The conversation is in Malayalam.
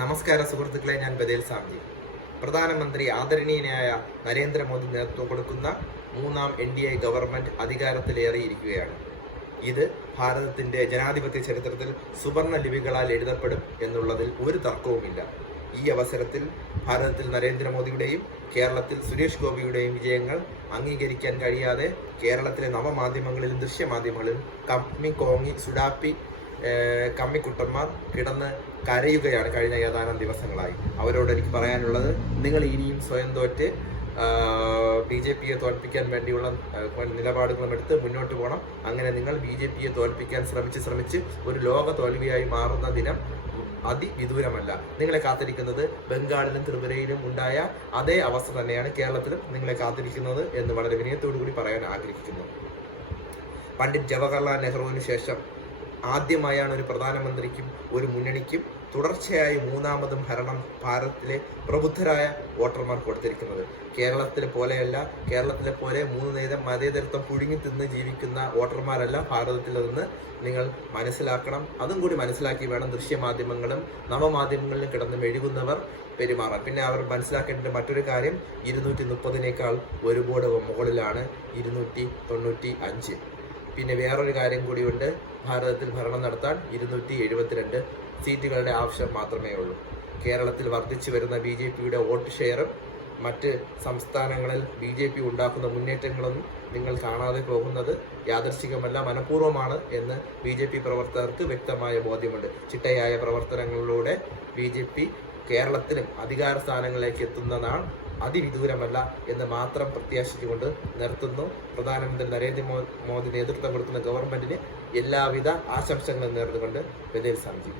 നമസ്കാര സുഹൃത്തുക്കളെ ഞാൻ ബദേൽ സാമി പ്രധാനമന്ത്രി ആദരണീയനായ നരേന്ദ്രമോദി നേതൃത്വം കൊടുക്കുന്ന മൂന്നാം എൻ ഡി എ ഗവൺമെന്റ് അധികാരത്തിലേറിയിരിക്കുകയാണ്. ഇത് ഭാരതത്തിന്റെ ജനാധിപത്യ ചരിത്രത്തിൽ സുവർണ ലിപികളാൽ എഴുതപ്പെടും എന്നുള്ളതിൽ ഒരു തർക്കവുമില്ല. ഈ അവസരത്തിൽ ഭാരതത്തിൽ നരേന്ദ്രമോദിയുടെയും കേരളത്തിൽ സുരേഷ് ഗോപിയുടെയും വിജയങ്ങൾ അംഗീകരിക്കാൻ കഴിയാതെ കേരളത്തിലെ നവമാധ്യമങ്ങളിലും ദൃശ്യമാധ്യമങ്ങളിലും കമ്മി കോങ്ങി സുഡാപ്പി കമ്മിക്കുട്ടന്മാർ കിടന്ന് കരയുകയാണ് കഴിഞ്ഞ ഏതാനും ദിവസങ്ങളായി. അവരോട് എനിക്ക് പറയാനുള്ളത് നിങ്ങൾ ഇനിയും സ്വയം തോറ്റ് ബി ജെ പിയെ തോൽപ്പിക്കാൻ വേണ്ടിയുള്ള നിലപാടുകളും എടുത്ത് മുന്നോട്ട് പോകണം. അങ്ങനെ നിങ്ങൾ ബി ജെ പിയെ തോൽപ്പിക്കാൻ ശ്രമിച്ച് ശ്രമിച്ച് ഒരു ലോക തോൽവിയായി മാറുന്ന ദിനം അതിവിദൂരമല്ല. നിങ്ങളെ കാത്തിരിക്കുന്നത് ബംഗാളിലും ത്രിപുരയിലും ഉണ്ടായ അതേ അവസ്ഥ തന്നെയാണ് കേരളത്തിലും നിങ്ങളെ കാത്തിരിക്കുന്നത് എന്ന് വളരെ വിനയത്തോടു കൂടി പറയാൻ ആഗ്രഹിക്കുന്നു. പണ്ഡിറ്റ് ജവഹർലാൽ നെഹ്റുവിന് ശേഷം ആദ്യമായാണ് ഒരു പ്രധാനമന്ത്രിക്കും ഒരു മുന്നണിക്കും തുടർച്ചയായി മൂന്നാമതും ഭരണം ഭാരതത്തിലെ പ്രബുദ്ധരായ വോട്ടർമാർ കൊടുത്തിരിക്കുന്നത്. കേരളത്തിലെ പോലെയല്ല കേരളത്തിലെ പോലെ മൂന്ന് നേരം മതേതരത്വം പുഴുങ്ങി തിന്ന് ജീവിക്കുന്ന വോട്ടർമാരല്ല ഭാരതത്തിലെന്ന് നിങ്ങൾ മനസ്സിലാക്കണം. അതും കൂടി മനസ്സിലാക്കി വേണം ദൃശ്യമാധ്യമങ്ങളും നവമാധ്യമങ്ങളിലും കിടന്ന് മെഴുകുന്നവർ പെരുമാറാൻ. പിന്നെ അവർ മനസ്സിലാക്കേണ്ട മറ്റൊരു കാര്യം ഇരുന്നൂറ്റി മുപ്പതിനേക്കാൾ ഒരുപാട് മുകളിലാണ് ഇരുന്നൂറ്റി തൊണ്ണൂറ്റി അഞ്ച്. പിന്നെ വേറൊരു കാര്യം കൂടിയുണ്ട്. ഭാരതത്തിൽ ഭരണം നടത്താൻ ഇരുന്നൂറ്റി എഴുപത്തിരണ്ട് സീറ്റുകളുടെ ആവശ്യം മാത്രമേ ഉള്ളൂ. കേരളത്തിൽ വർദ്ധിച്ചു വരുന്ന ബി ജെ പിയുടെ വോട്ട് ഷെയറും മറ്റ് സംസ്ഥാനങ്ങളിൽ ബി ജെ പി ഉണ്ടാക്കുന്ന മുന്നേറ്റങ്ങളൊന്നും നിങ്ങൾ കാണാതെ പോകുന്നത് യാദർശികമല്ല മനഃപൂർവമാണ് എന്ന് ബി ജെ പി പ്രവർത്തകർക്ക് വ്യക്തമായ ബോധ്യമുണ്ട്. ചിട്ടയായ പ്രവർത്തനങ്ങളിലൂടെ ബി ജെ പി കേരളത്തിലും അധികാര സ്ഥാനങ്ങളിലേക്ക് എത്തുന്ന നാൾ അതിവിദൂരമല്ല എന്ന് മാത്രം പ്രത്യാശിച്ചുകൊണ്ട് നിർത്തുന്നു. പ്രധാനമന്ത്രി നരേന്ദ്ര മോദി നേതൃത്വം കൊടുക്കുന്ന ഗവൺമെന്റിന് എല്ലാവിധ ആശംസകളും നേർന്നുകൊണ്ട് ബദേൽ സാംജി